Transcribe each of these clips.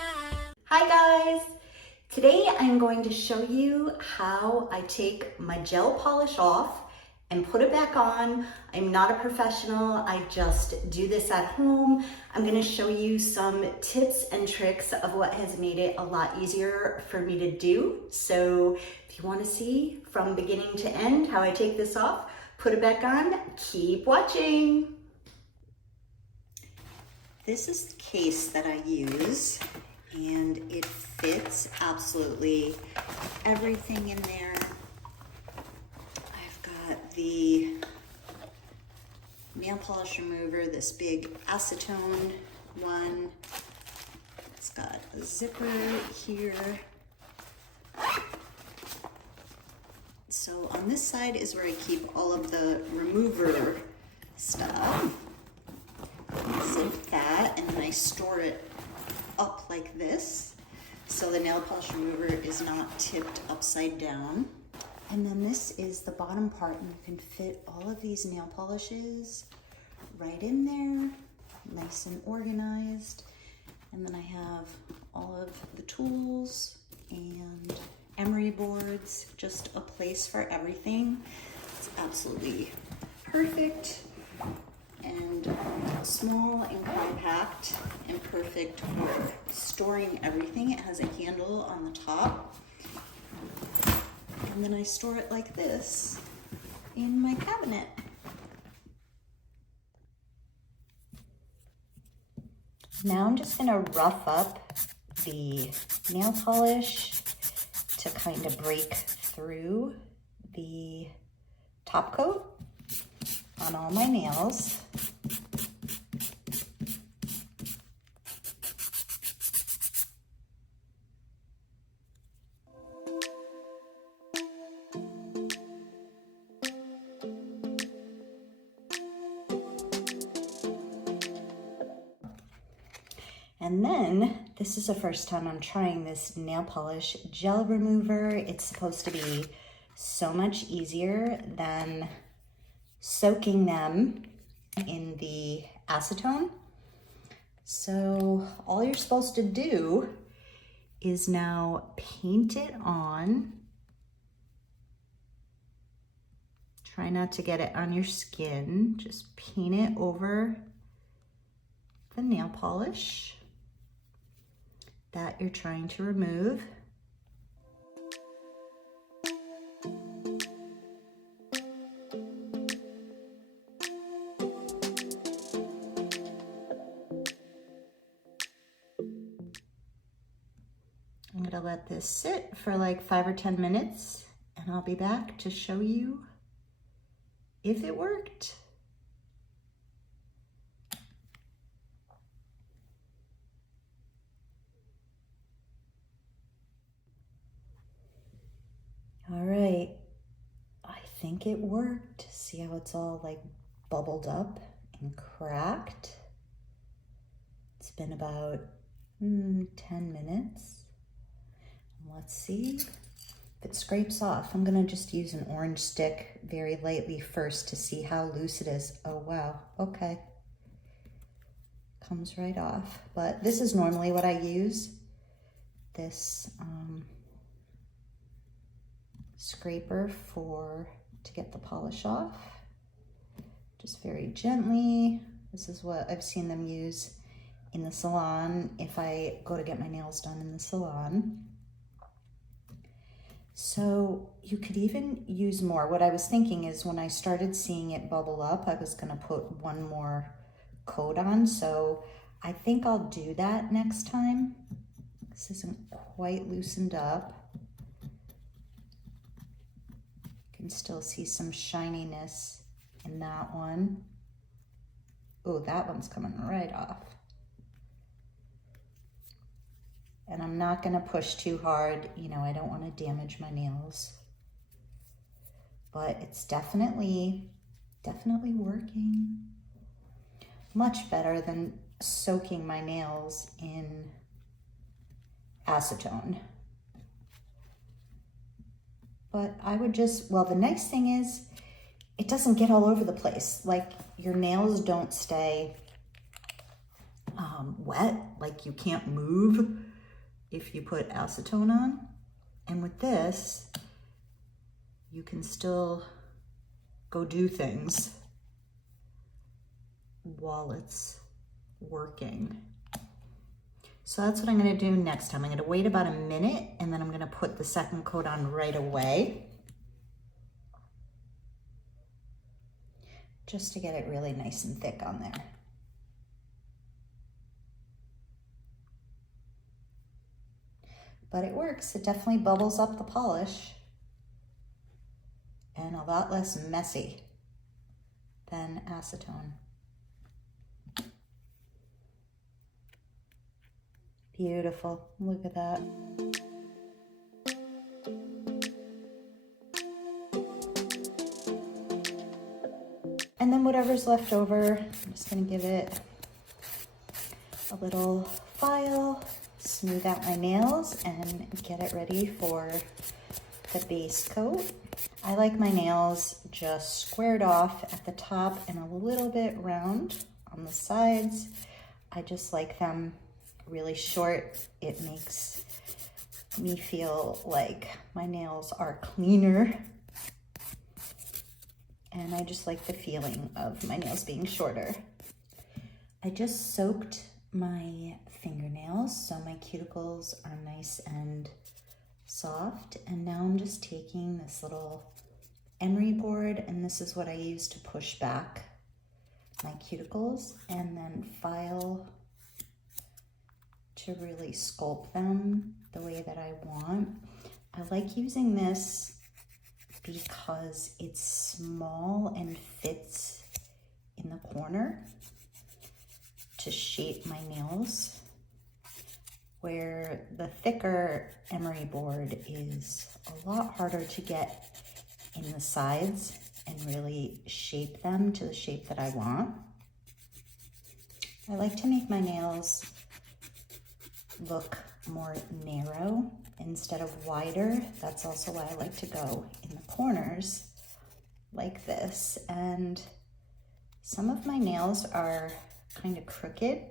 Hi guys! Today I'm going to show you how I take my gel polish off and put it back on. I'm not a professional, I just do this at home. I'm going to show you some tips and tricks of what has made it a lot easier for me to do. So if you want to see from beginning to end how I take this off, put it back on, keep watching. This is the case that I use, and it fits absolutely everything in there. I've got the nail polish remover, this big acetone one. It's got a zipper here. So on this side is where I keep all of the remover stuff. Zip that, and then I store it up like this so the nail polish remover is not tipped upside down. And then this is the bottom part, and you can fit all of these nail polishes right in there, nice and organized. And then I have all of the tools and emery boards, just a place for everything. It's absolutely perfect and small and compact and perfect for storing everything. It has a handle on the top, and then I store it like this in my cabinet. Now I'm just going to rough up the nail polish to kind of break through the top coat on all my nails. And then, this is the first time I'm trying this nail polish gel remover. It's supposed to be so much easier than soaking them in the acetone. So all you're supposed to do is now paint it on. Try not to get it on your skin. Just paint it over the nail polish that you're trying to remove. I'm gonna let this sit for like 5 or 10 minutes, and I'll be back to show you if it worked. All right, I think it worked. See how it's all like bubbled up and cracked? It's been about 10 minutes. Let's see if it scrapes off. I'm gonna just use an orange stick very lightly first to see how loose it is. Oh wow, okay. Comes right off. But this is normally what I use. This scraper to get the polish off. Just very gently. This is what I've seen them use in the salon if I go to get my nails done in the salon. So you could even use more. What I was thinking is when I started seeing it bubble up, I was gonna put one more coat on. So I think I'll do that next time. This isn't quite loosened up. You can still see some shininess in that one. Oh, that one's coming right off. And I'm not gonna push too hard. You know, I don't wanna damage my nails. But it's definitely working. Much better than soaking my nails in acetone. But I would just, well, the nice thing is it doesn't get all over the place. Like your nails don't stay wet, like you can't move if you put acetone on. And with this, you can still go do things while it's working. So that's what I'm gonna do next time. I'm gonna wait about a minute and then I'm gonna put the second coat on right away, just to get it really nice and thick on there. But it works, it definitely bubbles up the polish and a lot less messy than acetone. Beautiful, look at that. And then whatever's left over, I'm just gonna give it a little file, smooth out my nails, and get it ready for the base coat. I like my nails just squared off at the top and a little bit round on the sides. I just like them really short. It makes me feel like my nails are cleaner. And I just like the feeling of my nails being shorter. I just soaked my fingernails so my cuticles are nice and soft. And now I'm just taking this little emery board, and this is what I use to push back my cuticles, and then file to really sculpt them the way that I want. I like using this because it's small and fits in the corner to shape my nails, where the thicker emery board is a lot harder to get in the sides and really shape them to the shape that I want. I like to make my nails look more narrow instead of wider. That's also why I like to go in the corners like this. And some of my nails are kind of crooked,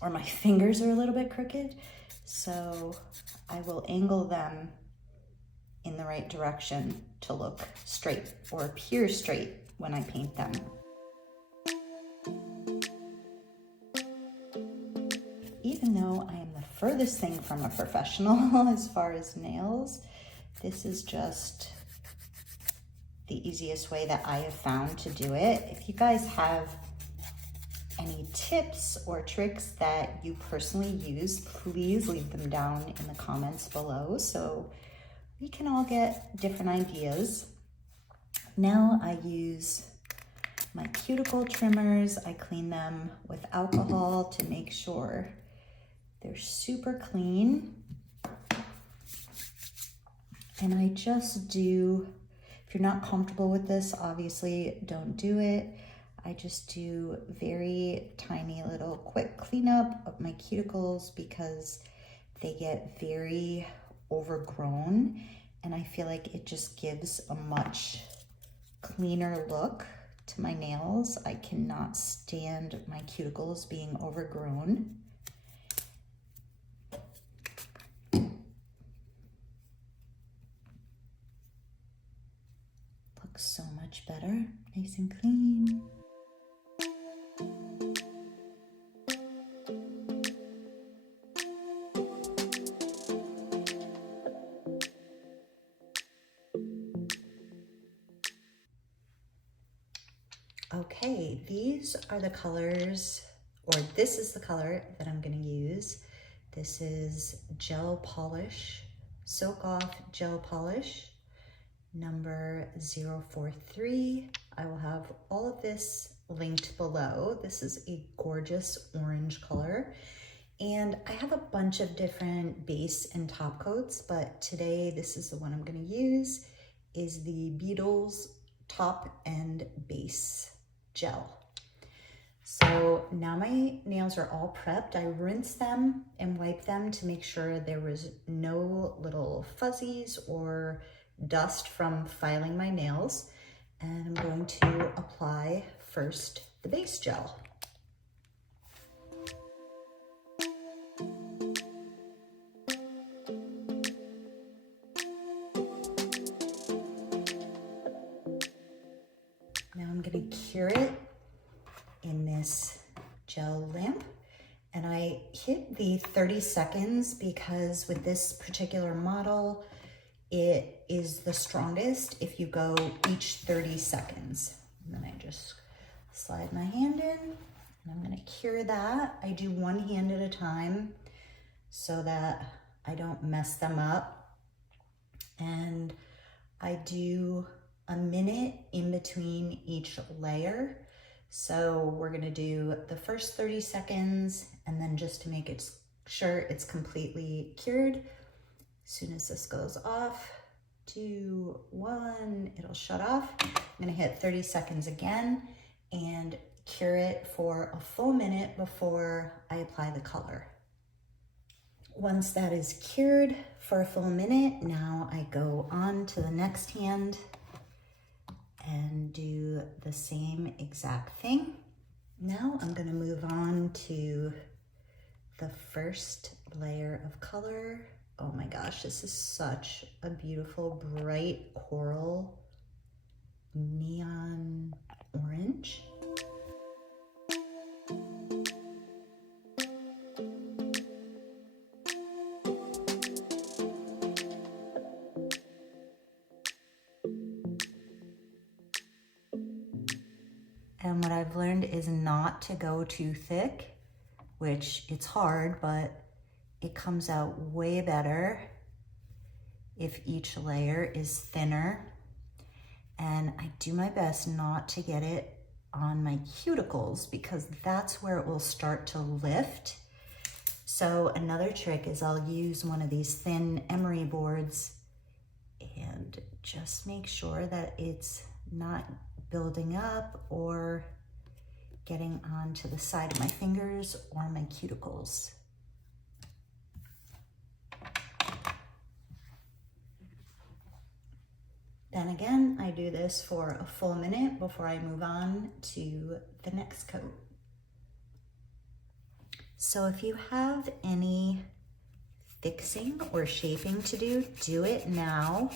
or my fingers are a little bit crooked, so I will angle them in the right direction to look straight or appear straight when I paint them. Even though I am the furthest thing from a professional as far as nails, this is just the easiest way that I have found to do it. If you guys have any tips or tricks that you personally use, please leave them down in the comments below so we can all get different ideas. Now I use my cuticle trimmers. I clean them with alcohol to make sure they're super clean. And I just do, if you're not comfortable with this, obviously don't do it. I just do very tiny little quick cleanup of my cuticles because they get very overgrown, and I feel like it just gives a much cleaner look to my nails. I cannot stand my cuticles being overgrown. Looks so much better, nice and clean. Okay, these are the colors, or this is the color that I'm gonna use. This is gel polish, soak off gel polish, number 043. I will have all of this linked below. This is a gorgeous orange color. And I have a bunch of different base and top coats, but today this is the one I'm gonna use, is the Beetles top and base gel. So now my nails are all prepped. I rinse them and wipe them to make sure there was no little fuzzies or dust from filing my nails. And I'm going to apply first the base gel. cure it in this gel lamp. And I hit the 30 seconds because with this particular model, it is the strongest if you go each 30 seconds. And then I just slide my hand in and I'm gonna cure that. I do one hand at a time so that I don't mess them up. And I do a minute in between each layer. So we're gonna do the first 30 seconds and then just to make it sure it's completely cured, as soon as this goes off, 2, 1, it'll shut off. I'm gonna hit 30 seconds again and cure it for a full minute before I apply the color. Once that is cured for a full minute, now I go on to the next hand and do the same exact thing. Now I'm gonna move on to the first layer of color. Oh my gosh, this is such a beautiful, bright coral neon orange. And what I've learned is not to go too thick, which it's hard, but it comes out way better if each layer is thinner. And I do my best not to get it on my cuticles because that's where it will start to lift. So another trick is I'll use one of these thin emery boards and just make sure that it's not building up or getting onto the side of my fingers or my cuticles. Then again, I do this for a full minute before I move on to the next coat. So if you have any fixing or shaping to do, do it now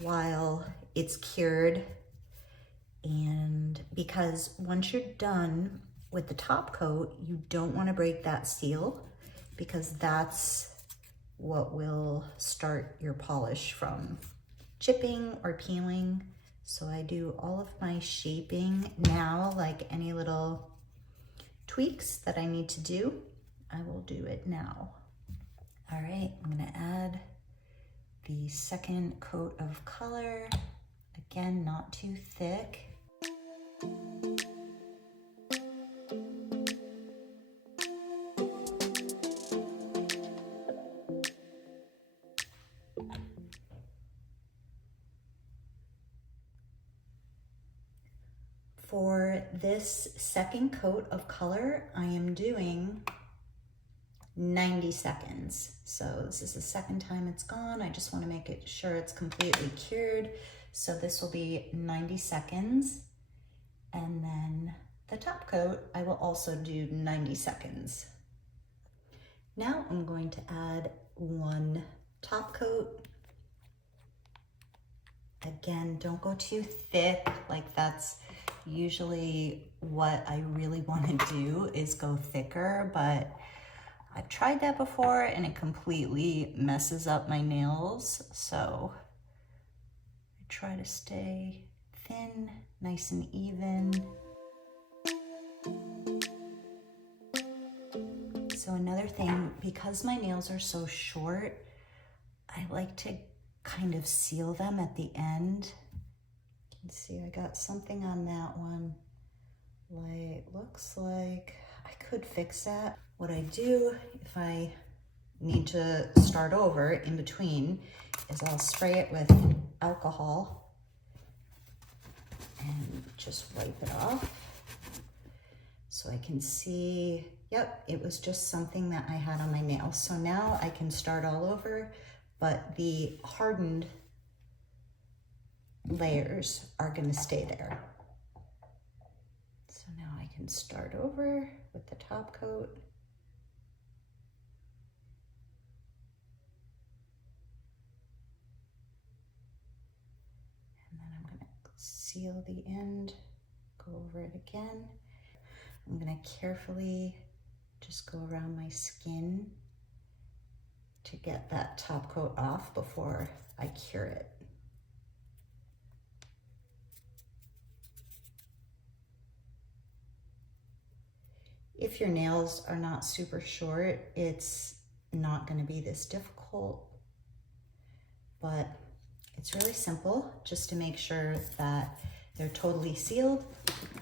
while it's cured. And because once you're done with the top coat, you don't want to break that seal because that's what will start your polish from chipping or peeling. So I do all of my shaping now, like any little tweaks that I need to do, I will do it now. All right, I'm gonna add the second coat of color. Again, not too thick. For this second coat of color, I am doing 90 seconds. So this is the second time it's gone. I just want to make it sure it's completely cured. So this will be 90 seconds. And then the top coat, I will also do 90 seconds. Now I'm going to add one top coat. Again, don't go too thick, like that's usually what I really want to do is go thicker, but I've tried that before and it completely messes up my nails. So I try to stay thin, nice and even. So another thing, because my nails are so short, I like to kind of seal them at the end. You can see I got something on that one. Like, looks like I could fix that. What I do if I need to start over in between is I'll spray it with alcohol and just wipe it off so I can see, yep, it was just something that I had on my nails. So now I can start all over, but the hardened layers are gonna stay there. So now I can start over with the top coat. And then I'm gonna seal the end, go over it again. I'm gonna carefully just go around my skin to get that top coat off before I cure it. If your nails are not super short, it's not going to be this difficult, but it's really simple just to make sure that they're totally sealed.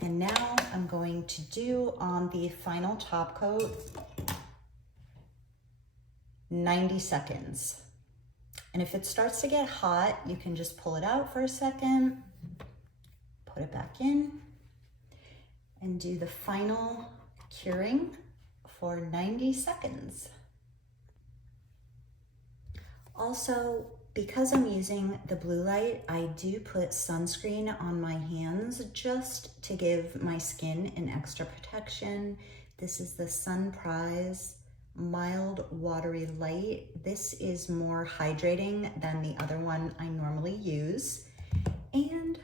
And now I'm going to do on the final top coat 90 seconds. And if it starts to get hot, you can just pull it out for a second, put it back in, and do the final curing for 90 seconds. Also, because I'm using the blue light, I do put sunscreen on my hands just to give my skin an extra protection. This is the Sun Prize Mild Watery Light. This is more hydrating than the other one I normally use. And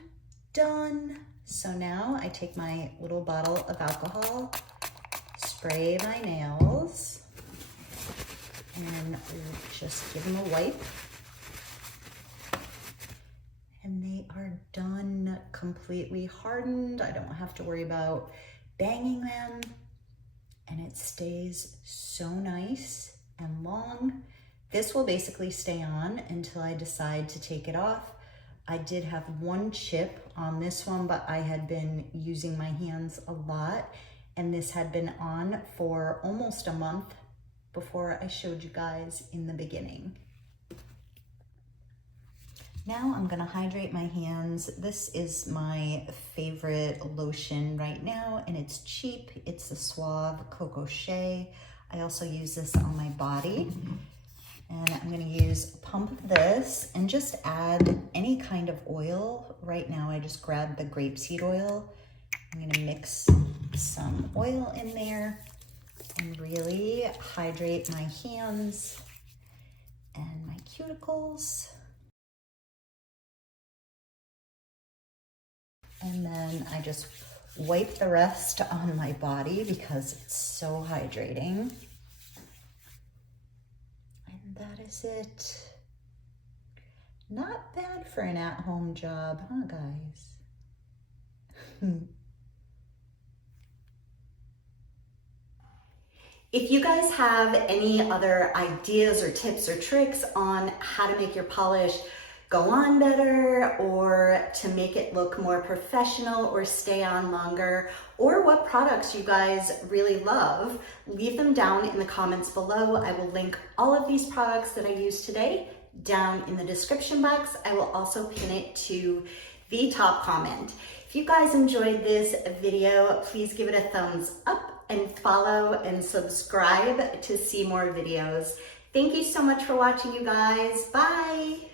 done. So now I take my little bottle of alcohol, spray my nails, and just give them a wipe. And they are done, completely hardened. I don't have to worry about banging them. And it stays so nice and long. This will basically stay on until I decide to take it off. I did have one chip on this one, but I had been using my hands a lot, and this had been on for almost a month before I showed you guys in the beginning. Now I'm gonna hydrate my hands. This is my favorite lotion right now, and it's cheap. It's the Suave Coco Shea. I also use this on my body. And I'm gonna use a pump of this and just add any kind of oil. Right now I just grabbed the grapeseed oil. I'm gonna mix some oil in there and really hydrate my hands and my cuticles. And then I just wipe the rest on my body because it's so hydrating. And that is it. Not bad for an at-home job, huh, guys? If you guys have any other ideas or tips or tricks on how to make your polish go on better, or to make it look more professional or stay on longer, or what products you guys really love, leave them down in the comments below. I will link all of these products that I used today down in the description box. I will also pin it to the top comment. If you guys enjoyed this video, please give it a thumbs up and follow and subscribe to see more videos. Thank you so much for watching, you guys. Bye.